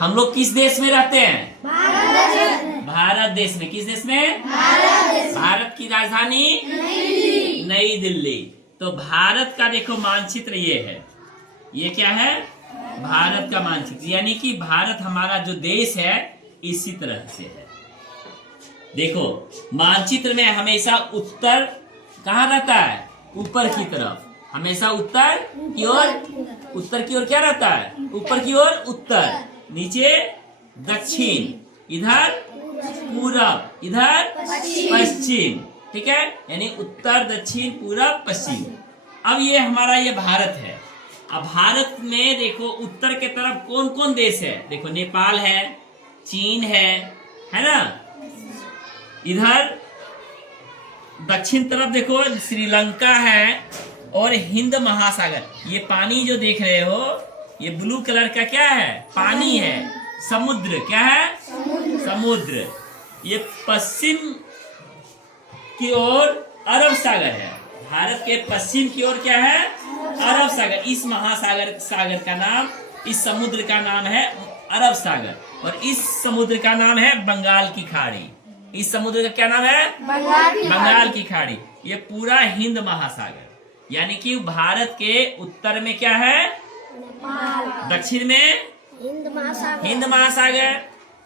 हम लोग किस देश में रहते हैं? भारत देश में। किस देश में? भारत की राजधानी नई दिल्ली। तो भारत का देखो मानचित्र ये है, ये क्या है? भारत का मानचित्र। यानी कि भारत हमारा जो देश है इसी तरह से है। देखो मानचित्र में हमेशा उत्तर कहाँ रहता है? ऊपर की तरफ। हमेशा उत्तर की ओर क्या रहता है? ऊपर की ओर उत्तर, नीचे दक्षिण, इधर पूरब, इधर पश्चिम। ठीक है, यानी उत्तर दक्षिण पूरब पश्चिम। अब ये हमारा ये भारत है। अब भारत में देखो उत्तर के तरफ कौन कौन देश है? देखो नेपाल है, चीन है ना? इधर दक्षिण तरफ देखो श्रीलंका है और हिंद महासागर। ये पानी जो देख रहे हो ये ब्लू कलर का क्या है? पानी है। समुद्र क्या है? समुद्र। ये पश्चिम की ओर अरब सागर है। भारत के पश्चिम की ओर क्या है? अरब सागर। इस महासागर का नाम, इस समुद्र का नाम है अरब सागर, और इस समुद्र का नाम है बंगाल की खाड़ी। इस समुद्र का क्या नाम है? बंगाल की खाड़ी। ये पूरा हिंद महासागर। यानी कि भारत के उत्तर में क्या है? दक्षिण में हिंद महासागर,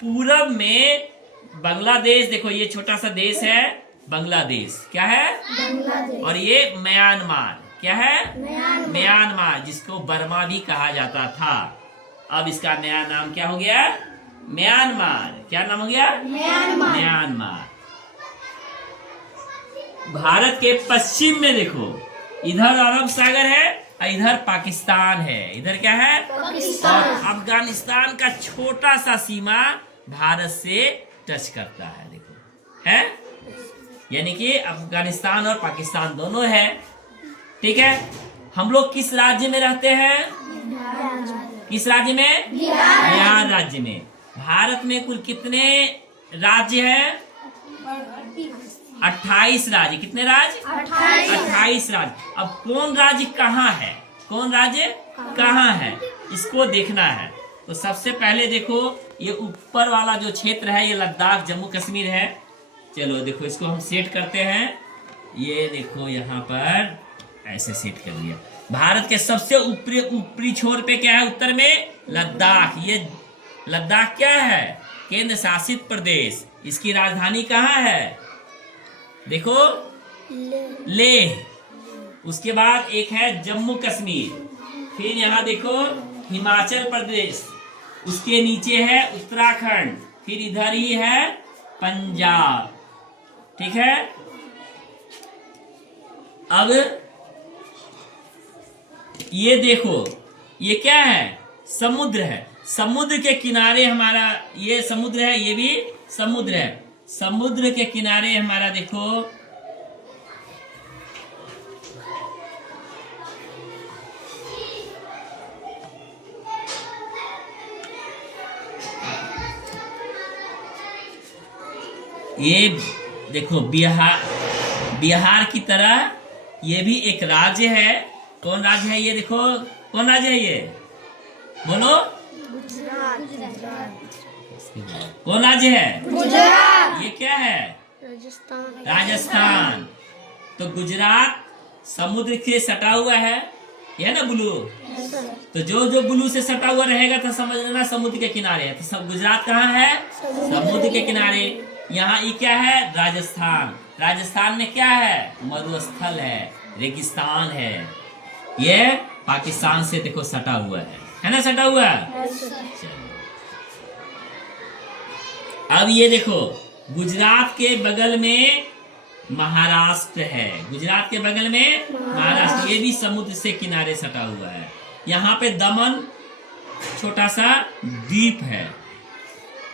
पूरब में बांग्लादेश। देखो ये छोटा सा देश है बांग्लादेश। क्या है? और ये म्यांमार। क्या है? म्यांमार, जिसको बर्मा भी कहा जाता था। अब इसका नया नाम क्या हो गया? म्यांमार। क्या नाम हो गया? म्यांमार। भारत के पश्चिम में देखो इधर अरब सागर है और इधर पाकिस्तान है। इधर क्या है? और अफगानिस्तान का छोटा सा सीमा भारत से टच करता है। देखो है, यानी कि अफगानिस्तान और पाकिस्तान दोनों है। ठीक है, हम लोग किस राज्य में रहते हैं? किस राज्य में? बिहार राज्य में। भारत में कुल कितने राज्य हैं? 28 राज्य। कितने राज्य? 28 राज्य। अब कौन राज्य कहाँ है? कौन राज्य कहाँ है, इसको देखना है। तो सबसे पहले देखो ये ऊपर वाला जो क्षेत्र है ये लद्दाख जम्मू कश्मीर है। चलो देखो इसको हम सेट करते हैं। ये देखो यहाँ पर ऐसे सेट कर दिया। भारत के सबसे ऊपरी छोर पे क्या है? उत्तर में लद्दाख। ये लद्दाख क्या है? केंद्र शासित प्रदेश। इसकी राजधानी कहाँ है? देखो लेह। उसके बाद एक है जम्मू कश्मीर, फिर यहाँ देखो हिमाचल प्रदेश, उसके नीचे है उत्तराखंड, फिर इधर ही है पंजाब। ठीक है, अब ये देखो ये क्या है? समुद्र है। समुद्र के किनारे हमारा ये समुद्र है, ये भी समुद्र है। समुद्र के किनारे हमारा देखो ये देखो बिहार की तरह ये भी एक राज्य है। कौन राज्य है ये? देखो कौन राज्य है ये? बोलो। कौन राज्य है? गुजरात। ये क्या है? राजस्थान। तो गुजरात समुद्र से सटा हुआ है, ये ना ब्लू। तो जो ब्लू से सटा हुआ रहेगा तो समझ लेना समुद्र के किनारे है। तो सब गुजरात कहाँ है? समुद्र के किनारे। यहाँ ये क्या है? राजस्थान। राजस्थान में क्या है? मरुस्थल है, रेगिस्तान है। ये पाकिस्तान से देखो सटा हुआ है ना? सटा हुआ है। अब ये देखो गुजरात के बगल में महाराष्ट्र है। गुजरात के बगल में महाराष्ट्र, ये भी समुद्र से किनारे सटा हुआ है। यहाँ पे दमन छोटा सा द्वीप है।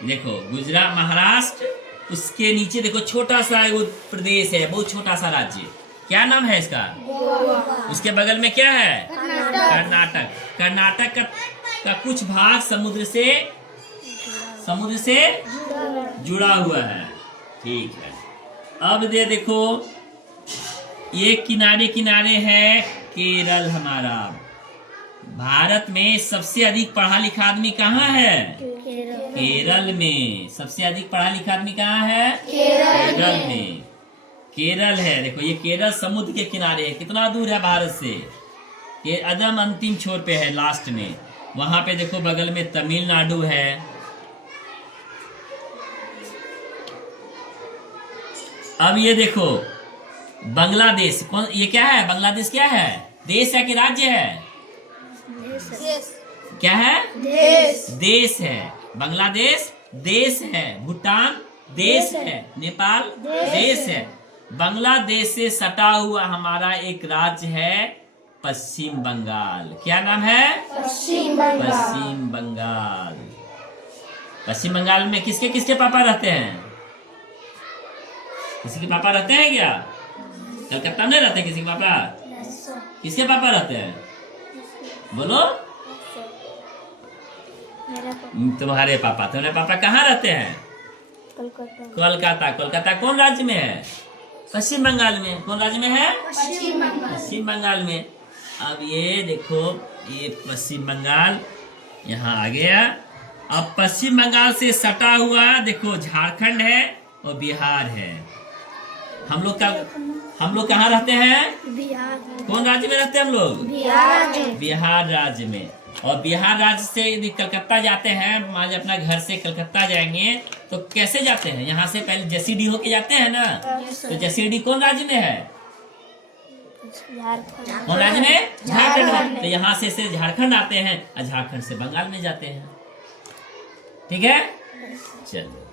देखो गुजरात महाराष्ट्र, उसके नीचे देखो छोटा सा वो प्रदेश है, बहुत छोटा सा राज्य। क्या नाम है इसका? उसके बगल में क्या है? कर्नाटक। कर्नाटक का कुछ भाग समुद्र से जुड़ा हुआ है। ठीक है, अब देखो ये किनारे किनारे है केरल हमारा। भारत में सबसे अधिक पढ़ा लिखा आदमी कहाँ है? केरल में। सबसे अधिक पढ़ा लिखा आदमी कहाँ है? केरल में। केरल है, देखो ये केरल समुद्र के किनारे है। कितना दूर है भारत से? ये एकदम अंतिम छोर पे है, लास्ट में। वहां पे देखो बगल में तमिलनाडु है। अब ये देखो बांग्लादेश। कौन, ये क्या है? बांग्लादेश क्या है? देश है कि राज्य है? क्या है? देश है। बांग्लादेश देश है। भूटान देश है। नेपाल देश है। बांग्लादेश से सटा हुआ हमारा एक राज्य है पश्चिम बंगाल। क्या नाम है? पश्चिम बंगाल। पश्चिम बंगाल में किसके किसके पापा रहते हैं? किसी के पापा रहते हैं क्या? कलकत्ता में रहते हैं किसी के पापा? किसके पापा रहते हैं? बोलो। तुम्हारे पापा कहाँ रहते हैं? कोलकाता। कोलकाता कौन राज्य में है? पश्चिम बंगाल में। कौन राज्य में है? पश्चिम बंगाल में। अब ये देखो, ये पश्चिम बंगाल यहाँ आ गया। अब पश्चिम बंगाल से सटा हुआ देखो झारखंड है और बिहार है। हम लोग कहाँ रहते हैं? कौन राज्य में रहते हैं हम लोग? बिहार राज्य में। और बिहार राज्य से यदि कलकत्ता जाते हैं, मान लीजिए अपना घर से कलकत्ता जाएंगे तो कैसे जाते हैं? यहाँ से पहले जसीडीह होके जाते हैं ना। तो जसीडीह कौन राज्य में है? कौन राज्य में? झारखंड में। तो यहाँ से झारखंड आते हैं और झारखंड से बंगाल में जाते हैं। ठीक है, चलो।